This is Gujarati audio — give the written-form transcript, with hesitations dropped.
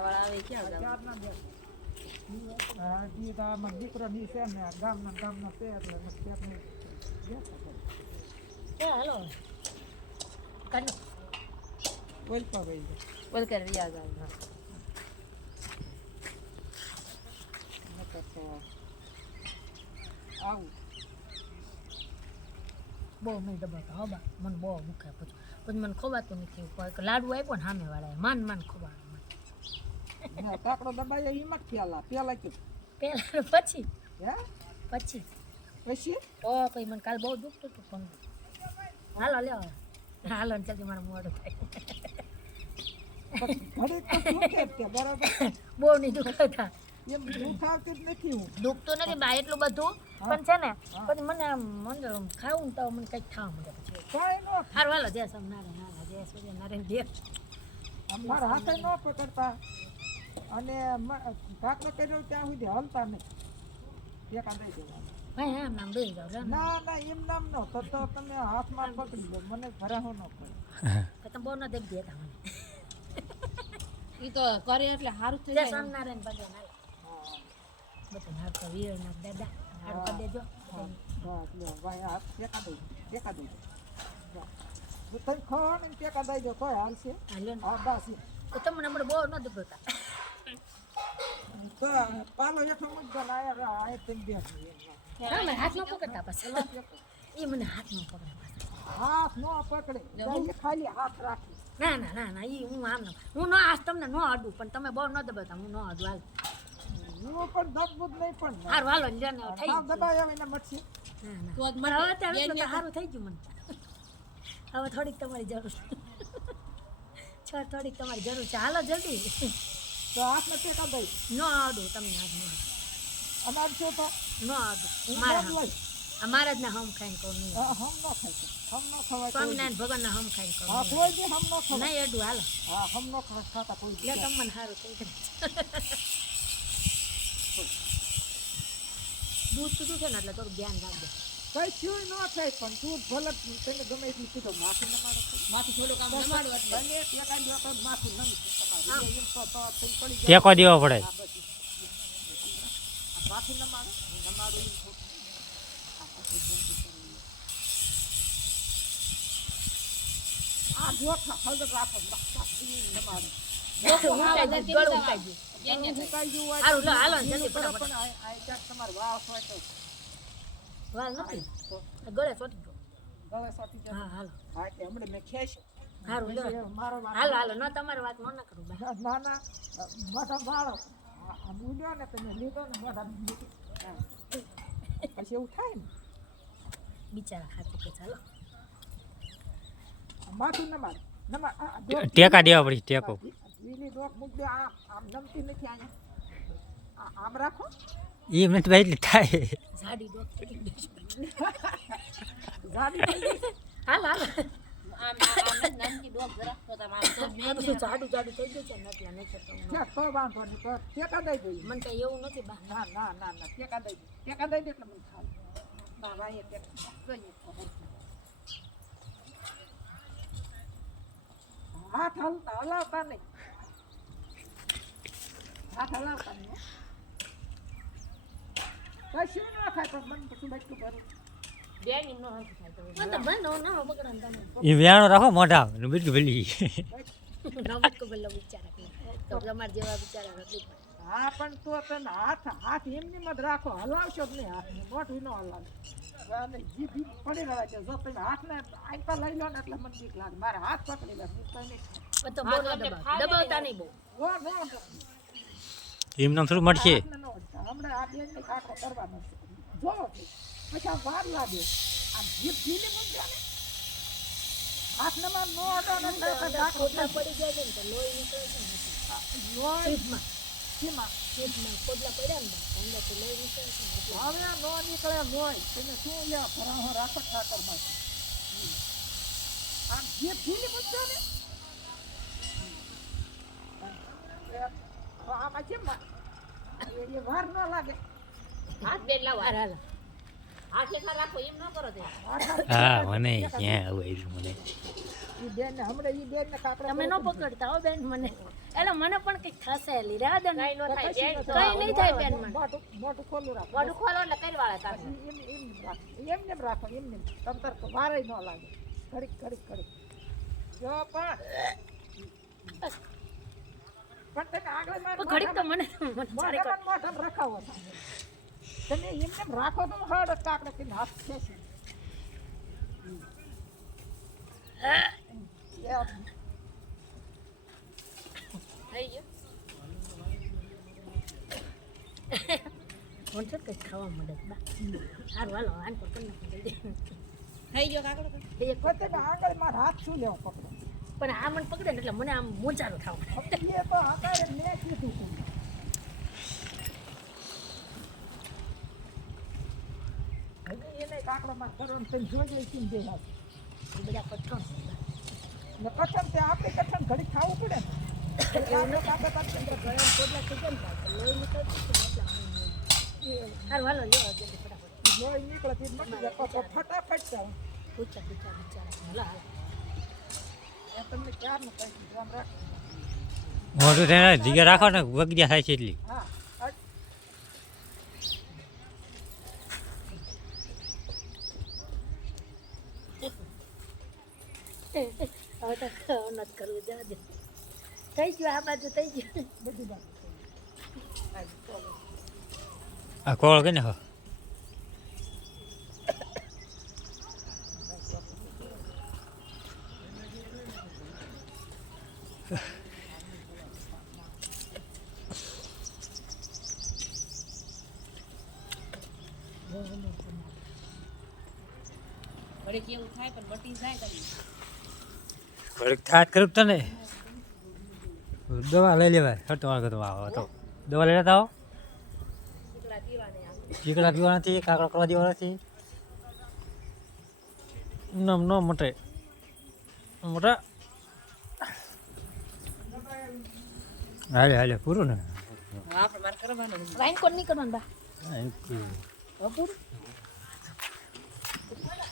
વાળા આવે ક્યાં જાવ હા જી તો આમાં દીકરો ની છે ને ગામના છે એટલે મતલબ હાલો કાઢો બોલ પા ભાઈ બોલ કર વ્યાજ આવે આવું બહુ નહીં દબાવતા હો બા મને બહુ મુખે પછી મને ખવાતું નથી લાડુ આપ્યો ને સામે વાળા માન ખવાડો કાકડો દબાયો એમાં પેલા કયું પેલા પછી હે પછી પછી ઓ પછી મને કાલ બહુ દુખતું હતું પંગ હાલો લ્યો હાલો ને જલ્દી મારું મોઢું થાય બરાબર બહુ નહીં દુખતા એમ દુખાવતી જ નથી હું દુખતું નથી બા એટલું બધું પણ છે ને પછી મને આમ અંદર ખાવું ને તો મને કંઈક ખાવા મળે પછી કાંઈ ન હારું હાલો જય સ્વામિનારાયણ જય સૂર્યનારાયણ દેવ મારા હાથે ન પકડતા અને કાકને કર્યો ત્યાં સુધી હલતા નહીં એકા દઈ દેવાનું ભાઈ હા નામ દઈ જાવ ના એમ નામ ન તો તમે હાથમાં પકડી લો મને ભરાવો ન કરે તો તમે બહુ ન દેખ દેતા મને ઈ તો કરે એટલે સારું થઈ જય જાય સ્વામિનારાયણ ભગવાન હાલો બધું હાર તો વીર ના દાદા હારું કરી દેજો બસ લ્યો ભાઈ હાથ એકા દઈ તમે ખવાને ટેકા દઈ દો તોય હાલશે હાલો ને હા બસ તો તમને હમણાં બહુ ન દુખતા તો પાલો હેઠો મુજ બનાયા આ તેમ બેસ હા મને હાથ ન પકડતા પાછા એ મને હાથ ન પકડે પાછા હાથ ન પકડે જાય ખાલી હાથ રાખી ના એ હું આમ હું ન આજ તમને ન અડું પણ તમે બહુ ન દબાવતા હું ન અડું હાલ હું પણ દબવું જ નહીં પણ હારું હાલો ને થઈ હાથ દબાયા એને મટશે તો મને હવે અત્યારે સારું થઈ ગયું મને હવે થોડીક તમારી જરૂર થોડીક તમારી જરૂર છે હાલો જલ્દી તો હાથમાં ટેકા દઈ ન અડું તમને આજ ન અમારે શું તો ન અડું મારા જ ના હમ ખાઈને કહું નહીં હમ ન ખાય હમ ન ખવાય સ્વામિનારાયણ ભગવાનના હમ ખાઈને કહું હા કોઈ બી હમ ન ખવાય નહીં અડું હાલો હા હમ ન ખાતા કોઈ લે તમને સારું થઈ ગયું દૂધ પીધું છે ને એટલે થોડું ધ્યાન રાખજો કઈ શું ન થાય પણ તું ભલે તને ગમે એટલું કીધું માથું ન મારો માથું થોડુંક આમ નમાડો એટલે તને ટેકા દો તો માથું નમી તમારું એમ તો તમે પડી ટેકો દેવો પડે માથું નમાડો એમ આ જોખા હળદર રાખો નમાડો હારું લો હાલો ને જલ્દી પણ ફટાફટ આ ક્યાંક તમારે વાસ હોય તો વાલ નથી ગળે ચોટી ગયો ગળે સાટી જાય હા હાલો હા એટલે હમણાં મેં ખેશ હારું લો મારો હાલો ન તમારી વાત ન કરું બા ના મોઢા વાળો આ બોલ્યો ને તમે લીધો ને મોઢા પછી એવું થાય ને બિચારા ખાતું કે ચાલો માથું નમાડ ટેકા દેવા પડી ટેકો લીલી ડોક મૂકજો આમ નમતી નથી અહીંયા આમ રાખો એમ નથી ભાઈ એટલી થાય જાડી ડોક જાડી થઈ ગઈ હાલ હાલ આમ નાનકી ડોક જરા તો તમે આમ તો મેં જાડું થઈ ગયું છે ને એટલે નહીં કરતો તો વાંધો નહીં તો ટેકા દઈ દઈએ મને કઈ એવું નથી બા ના ટેકા દઈ દે ટેકા દઈ દે એટલે મને ખાવ ના ભાઈ ટેકા જોઈએ હાથ હલાવતા નહીં હાથ હલાવતા નહીં કશું ન થાય પણ મન પછી બેઠું કરું બે નિમ નો હંસ થાય તો મને તો બંધ ન પકડન તમે એ વ્યાણો રાખો મોઢા બીજું ભલી નવત કો બલ્લો બિચારા તો તમાર જેવા બિચારા નથી હા પણ તો તને હાથ એમની મત રાખો હલાવશો જ નહીં હાથને મોઢું ન હલાવે અને જીભ પડી રહ્યા છે જો તમે હાથને આઈપા લઈ લો ને એટલે મને બીક લાગે મારે હાથ પકડી લે હું તો નહીં તો બહુ દબાવતા નહીં બહુ ઓ નો એમ નામ થોડું મળશે હમણાં આ બેનને કાંકરો કરવાનો છે જો પછી આ વાર લાગે આ જીભ ઢીલી મૂકજો ને હાથમાં નો અડો ને કોટલા પડી ગયા છે ને તો લોહી નીકળે છે ને લોહી જીભમાં કોટલા પડ્યા ને અંદર તો લોહી નીકળે છે ને એટલે હવે નો નીકળે લોહી તમે શું લ્યા ભરાહો રાખો ઠાકરમાં આમ જીભ ઢીલી મૂકજો ને આમાં કેમ એ વાર ન લાગે હાથ બે લાવો હાલ હાથ લેખા રાખો એમ ન કરો તે હા મને ક્યાં આવું મને ઈ બેન ને હમણાં ઈ બેન ને કાકડા તમે ન પકડતા હો બેન મને એટલે મને પણ કંઈક થશે લી રાહ દે કઈ નો થાય બેન કઈ નહીં થાય બેન મને મોટું ખોલું રાખો મોઢું ખોલો એટલે કઈ વાળા કાઢો એમને રાખો એમને તમતર તો વારે ન લાગે ઘડીક ઘડીક ઘડીક જો પણ તમે આગળ ઘડીક તો મને ચારે કર મોઢામાં રખાવો તમે એમને રાખો તો હડ કાકડા કે હાથ ખેંચી થઈ ગયો કોણ છે કંઈક ખાવા મળે બા સારું હાલો આન પર કરી નાખો જલ્દી થઈ ગયો કાકડો પોતે આગળ માર હાથ શું લેવો પકડો પણ આ મને પકડે ને એટલે મને આમ મોચારો થાવ એ તો આકારે મેં કીધું તું એને કાકડો માં કરો ને તમે જોજો કેમ દેવા એ બધા કઠણ ને કઠણ તે આપણે કઠણ ઘડી ખાવું પડે ને એવું નથી ગળામાં કોડલા થઈ ગયા ને લોહી નીકળતું હતું ને એટલે સારું હાલો લ્યો જલ્દી ફટાફટ લોહી નીકળે તે મટી જાય તો ફટાફટ જાવ પૂછા હાલો હાલો એ તમને ક્યારનું કહી ધ્યાન રાખ મોઢું થઈને જગ્યા રાખો ને વગડ્યા થાય છે એટલી હા હવે તો નથી કરવું જવા દે થઈ ગયું આ બાજુ થઈ ગયું બધી વાત આ કોળ કે ને હો ઘડીક એવું થાય પણ મટી જાય કરી ઘડીક થાત કરું તને દવા લઈ લેવાય હટો આગળ આવો તો દવા લઈ લેતા આવો ચીકડા પીવાને આમ ચીકડા પીવા નથી કાકડા કરવા દેવા નથી નમ ન મોટે મોટા હાલે પૂરું ને આપણે માર કરવાનું વાઈન કોણ નહીં કરવાનું બા હા, પૂરું